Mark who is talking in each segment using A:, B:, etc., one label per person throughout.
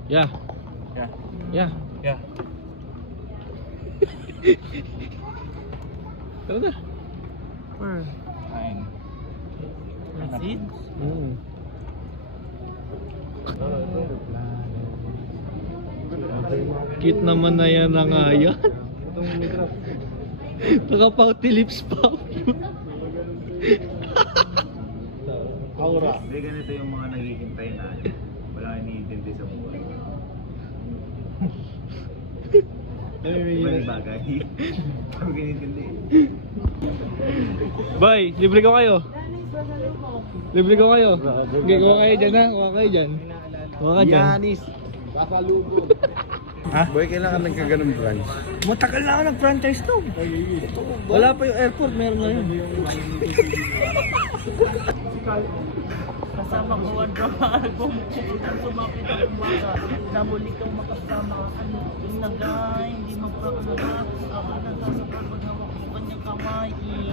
A: Yeah.
B: Yeah.
A: Yeah.
B: Yeah.
A: Tara na.
C: Where?
B: Fine.
C: That's it?
A: Cute naman na yan na nga yan. Nakapauti lips pa.
B: Aura. Hindi, ganito yung mga naghihintay na wala iniintindi sa buhay. Iba yung bagay. Kami kinintindi.
A: Bye, libre ko kayo. Libre ko kayo. Okay, kuha kayo dyan ha. Kuha kayo dyan. Kuha ka dyan.
D: Yanis. Kasalubog.
A: Ha?
D: Boy, kailangan ng kaganong branch.
A: Matagal na ako nag-franchise to. Wala pa yung airport, meron na yun.
C: Kasama ko ang album. Ang sumapit ang umaga. Na muli kang makasama. Ano, yung nagay, hindi magpapalala. Ako nagkasapag maghawak ko kanyang kamay.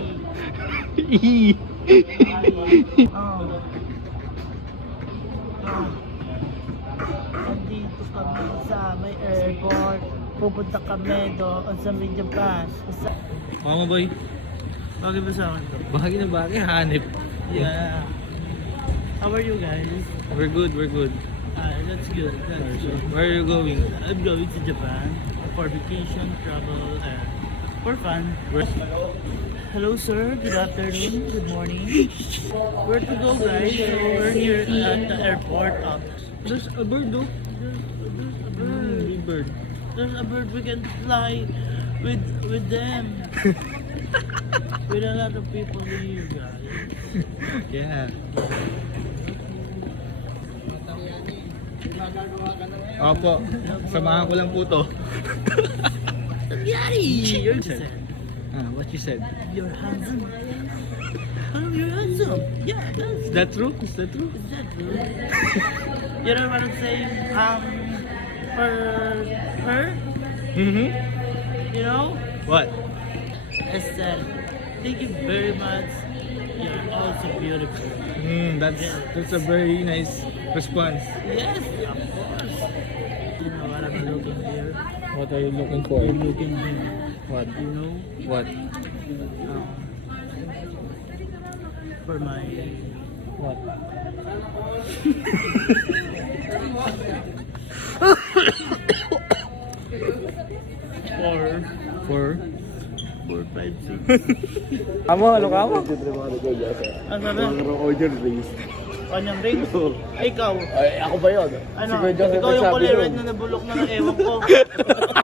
C: Andito kami sa may airport. Pupunta kami doon sa Medyo Bus.
A: Mama boy,
C: Bakit ba sa akin to?
A: bahagi na bahagi, hanip.
C: Yeah. How are you guys?
A: We're good, we're good.
C: That's good. That's good.
A: Where are you going?
C: I'm going to Japan for vacation, travel, and for fun. Hello, sir. Good afternoon. Good morning. Where to go, guys? So we're here at the airport. There's a bird, though. There's a bird.
A: Big bird.
C: There's a bird. We can fly with them. With a lot of people here, guys.
A: Yeah. Opo, samahan ko lang po to.
C: Yari! You're said.
A: What you said?
C: You're handsome. Oh, you're handsome. Yeah, that's
A: Is that true? Is that true?
C: Is that true? You know what I'm saying? For her,
A: Mm-hmm.
C: you know?
A: What?
C: I said, thank you very much. You're also beautiful.
A: That's a very nice response.
C: Yes, of course. You know what I'm looking here?
A: What are you looking for?
C: I'm looking here.
A: What?
C: You know?
A: What?
C: For my...
A: What? For?
C: 4, 5, 6.
A: Amo, ano ka mo?
C: Ano na?
D: Order race.
C: Kanyang rings? Ikaw?
D: Ay, ako ba yun?
C: Ano?
D: Si Kuya Joseph
C: Ikaw yung
D: nagsabi
C: kulay
D: nun.
C: red na nabulok na ng ewan ko.